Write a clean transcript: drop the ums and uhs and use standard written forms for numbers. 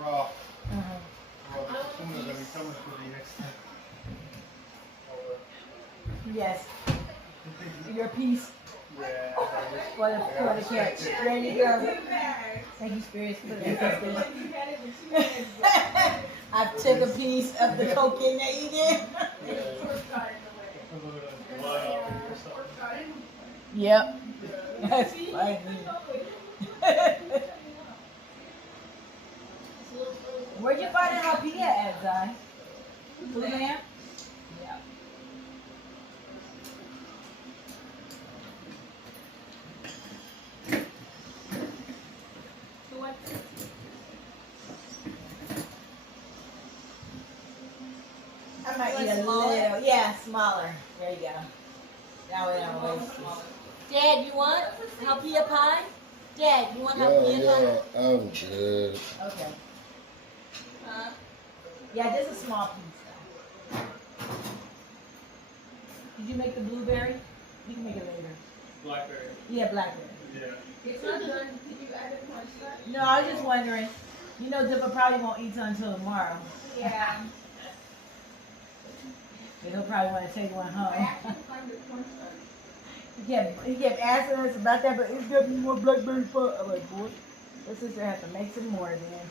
raw. Raw tuna that we come with the next time. Yes. Your piece Yeah. for the catch. There you go. Thank you, Spirit, for that. I took a piece of the cocaine that you did. Yep. That's funny. Where'd you find an jalapeno at, Zai? Blue man? Yeah. I might eat a little. Yeah, smaller. There you go. That way I don't waste it. Dad, you want jalapeno pie? Dad, you want jalapeno pie? Yeah, I'm good. Okay. Yeah, just a small piece though. Did you make the blueberry? You can make it later. Blackberry. Yeah, blackberry. Yeah. It's not done. Did you add it cornstarch? No, I was just wondering. You know, Dipper probably won't eat until tomorrow. Yeah. But he'll probably want to take one I home. actually find the cornstarch. He kept asking us about that, but it's gonna be more blackberry pie. I'm like, boy, my sister has to make some more then.